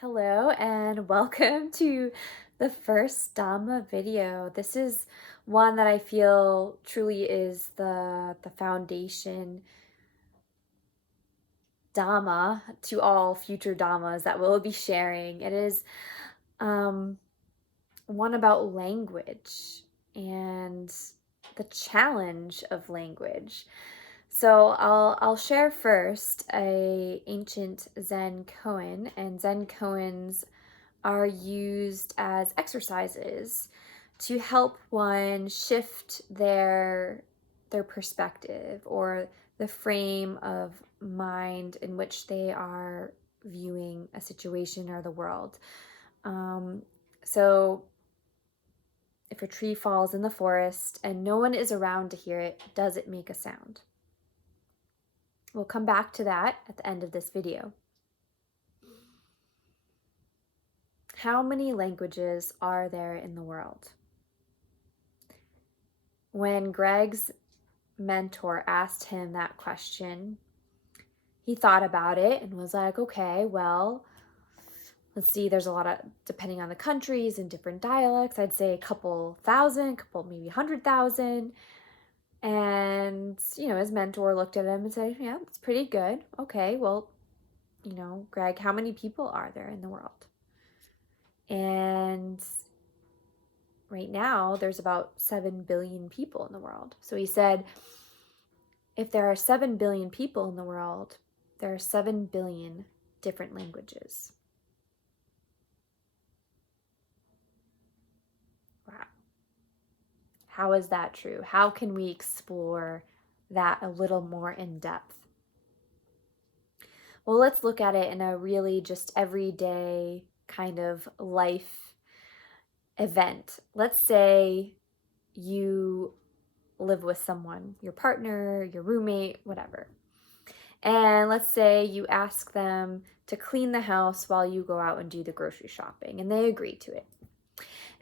Hello and welcome to the first Dhamma video. This is one that I feel truly is the foundation Dhamma to all future Dhammas that we'll be sharing. It is um, one about language and the challenge of language. So I'll share first a ancient Zen koan, and Zen koans are used as exercises to help one shift their perspective or the frame of mind in which they are viewing a situation or the world. So if a tree falls in the forest and no one is around to hear it, does it make a sound? We'll come back to that at the end of this video. How many languages are there in the world? When Greg's mentor asked him that question, he thought about it and was like, okay, well, let's see, there's a lot of, depending on the countries and different dialects, I'd say a couple thousand, couple maybe 100,000. And, his mentor looked at him and said, yeah, it's pretty good. Okay, well, Greg, how many people are there in the world? And right now, there's about 7 billion people in the world. So he said, if there are 7 billion people in the world, there are 7 billion different languages. Wow. How is that true? How can we explore that a little more in depth? Well, let's look at it in a really just everyday kind of life event. Let's say you live with someone, your partner, your roommate, whatever. And let's say you ask them to clean the house while you go out and do the grocery shopping, and they agree to it.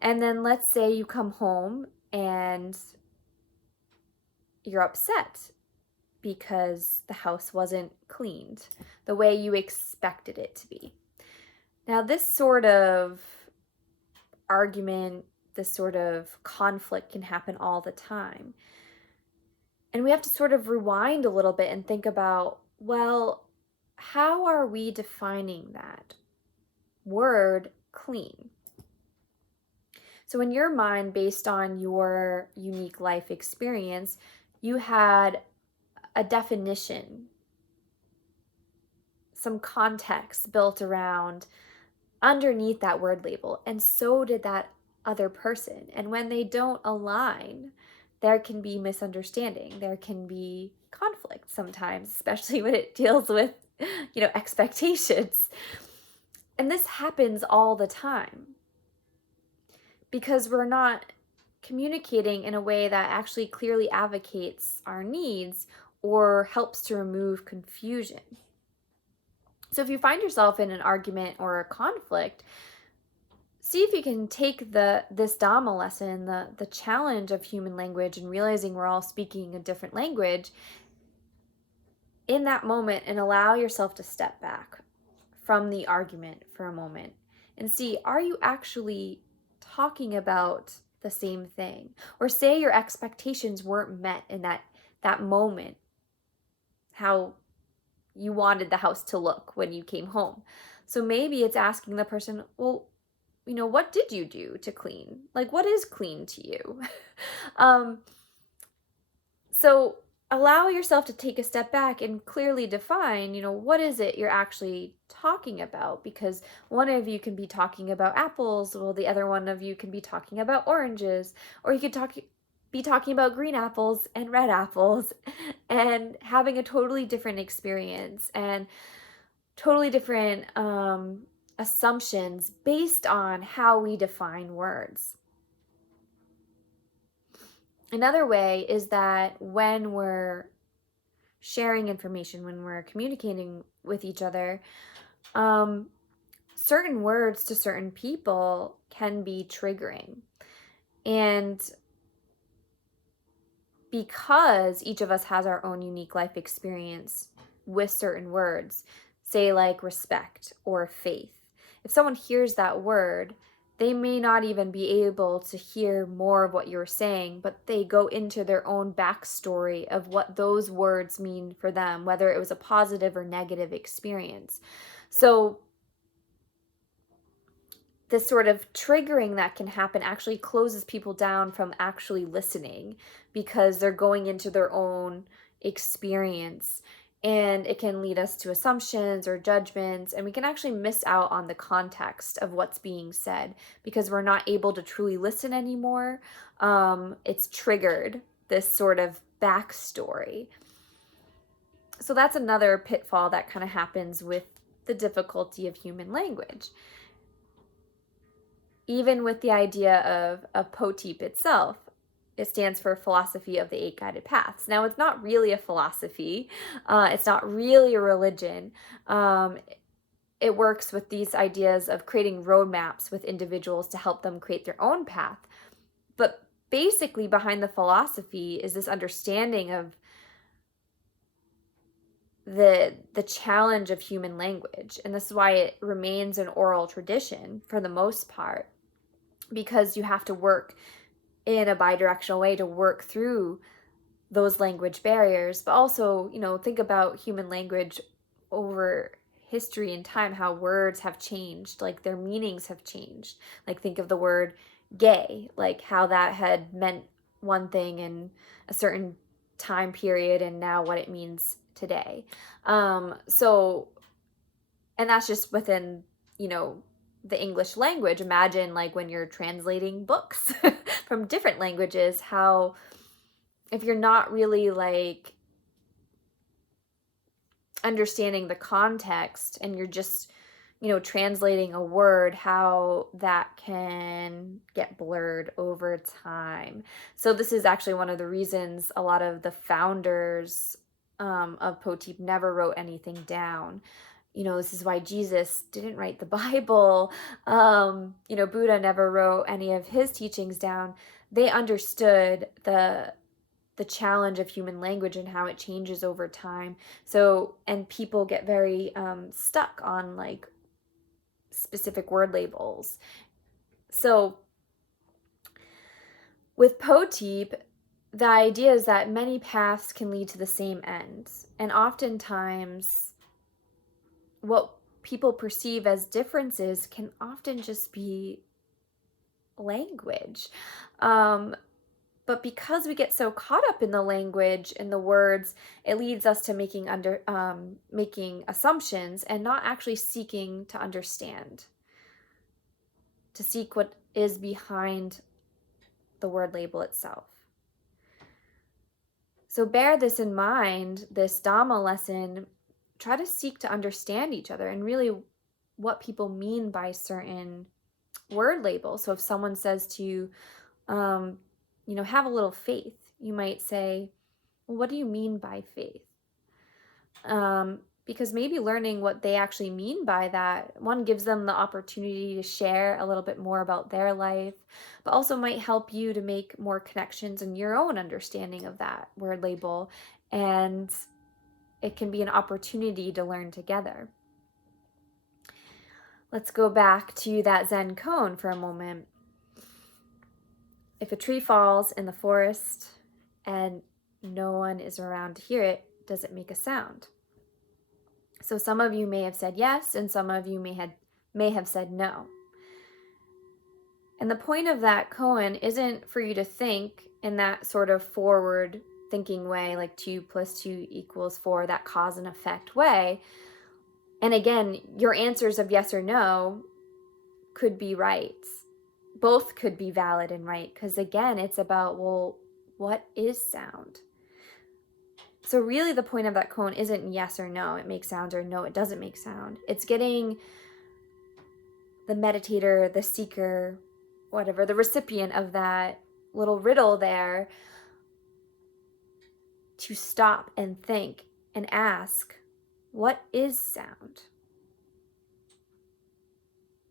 And then let's say you come home and you're upset because the house wasn't cleaned the way you expected it to be. Now, this sort of argument, this sort of conflict can happen all the time. And we have to sort of rewind a little bit and think about, well, how are we defining that word clean? So in your mind, based on your unique life experience, you had a definition, some context built around underneath that word label, and so did that other person. And when they don't align, there can be misunderstanding. There can be conflict sometimes, especially when it deals with, expectations. And this happens all the time because we're not communicating in a way that actually clearly advocates our needs or helps to remove confusion. So if you find yourself in an argument or a conflict, see if you can take this Dhamma lesson, the challenge of human language and realizing we're all speaking a different language in that moment, and allow yourself to step back from the argument for a moment and see, are you actually talking about the same thing? Or say your expectations weren't met in that moment, how you wanted the house to look when you came home. So maybe it's asking the person, well, what did you do to clean? Like, what is clean to you? So allow yourself to take a step back and clearly define, what is it you're actually talking about? Because one of you can be talking about apples, while the other one of you can be talking about oranges, or you could be talking about green apples and red apples and having a totally different experience and totally different assumptions based on how we define words. Another way is that when we're sharing information, when we're communicating with each other, certain words to certain people can be triggering. And because each of us has our own unique life experience with certain words, say like respect or faith, if someone hears that word, they may not even be able to hear more of what you're saying, but they go into their own backstory of what those words mean for them, whether it was a positive or negative experience. So this sort of triggering that can happen actually closes people down from actually listening, because they're going into their own experience, and it can lead us to assumptions or judgments, and we can actually miss out on the context of what's being said because we're not able to truly listen anymore. It's triggered this sort of backstory. So that's another pitfall that kind of happens with the difficulty of human language. Even with the idea of Potep itself, it stands for Philosophy of the Eight Guided Paths. Now, it's not really a philosophy. It's not really a religion. It works with these ideas of creating roadmaps with individuals to help them create their own path. But basically, behind the philosophy is this understanding of the challenge of human language. And this is why it remains an oral tradition for the most part, because you have to work in a bidirectional way to work through those language barriers. But also, think about human language over history and time, how words have changed, like their meanings have changed. Like think of the word gay, like how that had meant one thing in a certain time period and now what it means today. And that's just within, the English language. Imagine like when you're translating books from different languages, how if you're not really like understanding the context and you're just, translating a word, how that can get blurred over time. So this is actually one of the reasons a lot of the founders of Potep never wrote anything down. This is why Jesus didn't write the Bible. Buddha never wrote any of his teachings down. They understood the challenge of human language and how it changes over time. So, and people get very stuck on like specific word labels. So with Potep, the idea is that many paths can lead to the same end. And oftentimes what people perceive as differences can often just be language. But because we get so caught up in the language and the words, it leads us to making assumptions and not actually seeking to understand, to seek what is behind the word label itself. So bear this in mind, this Dhamma lesson. Try to seek to understand each other and really what people mean by certain word labels. So if someone says to you, have a little faith, you might say, well, what do you mean by faith? Because maybe learning what they actually mean by that, one, gives them the opportunity to share a little bit more about their life, but also might help you to make more connections in your own understanding of that word label. And it can be an opportunity to learn together. Let's go back to that Zen koan for a moment. If a tree falls in the forest and no one is around to hear it, does it make a sound? So some of you may have said yes, and some of you may have said no. And the point of that koan isn't for you to think in that sort of forward thinking way, like 2 + 2 = 4, that cause and effect way. And again, your answers of yes or no could be right. Both could be valid and right, because again, it's about, well, what is sound? So really the point of that koan isn't yes or no, it makes sound, or no, it doesn't make sound. It's getting the meditator, the seeker, whatever, the recipient of that little riddle there, to stop and think and ask, what is sound?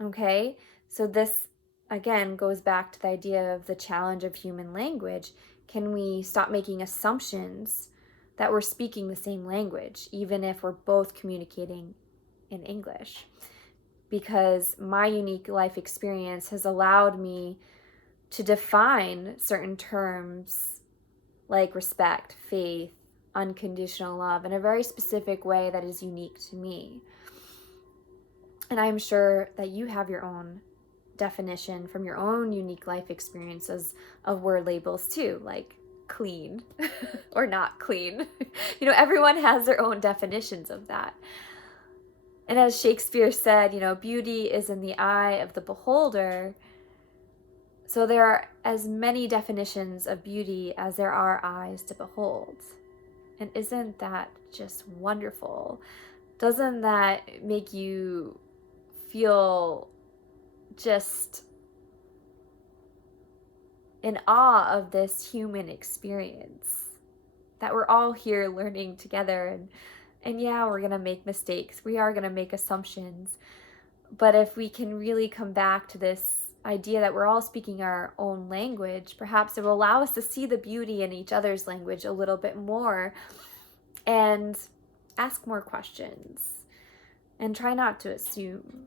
Okay, so this again goes back to the idea of the challenge of human language. Can we stop making assumptions that we're speaking the same language, even if we're both communicating in English? because my unique life experience has allowed me to define certain terms like respect, faith, unconditional love in a very specific way that is unique to me. And I'm sure that you have your own definition from your own unique life experiences of word labels too, like clean or not clean. Everyone has their own definitions of that. And as Shakespeare said, beauty is in the eye of the beholder. So there are as many definitions of beauty as there are eyes to behold. And isn't that just wonderful? Doesn't that make you feel just in awe of this human experience? That we're all here learning together, and yeah, we're going to make mistakes. We are going to make assumptions. But if we can really come back to this idea that we're all speaking our own language, perhaps it will allow us to see the beauty in each other's language a little bit more and ask more questions and try not to assume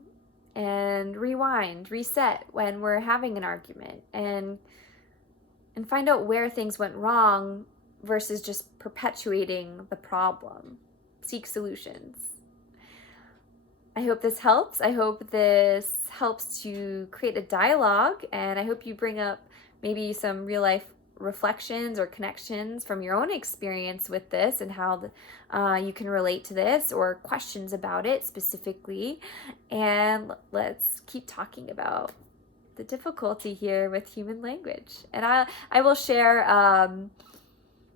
and rewind, reset when we're having an argument and find out where things went wrong versus just perpetuating the problem. Seek solutions. I hope this helps. I hope this helps to create a dialogue, and I hope you bring up maybe some real life reflections or connections from your own experience with this and how you can relate to this, or questions about it specifically. And let's keep talking about the difficulty here with human language. And I will share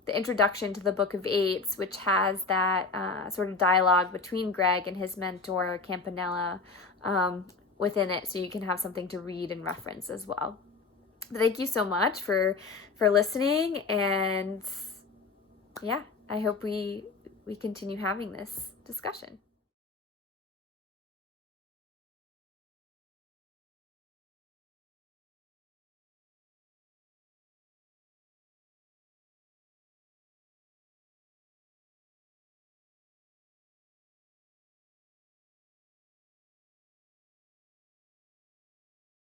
the introduction to the Book of Eights, which has that sort of dialogue between Greg and his mentor, Campanella, within it, so you can have something to read and reference as well. But thank you so much for listening, and yeah, I hope we continue having this discussion.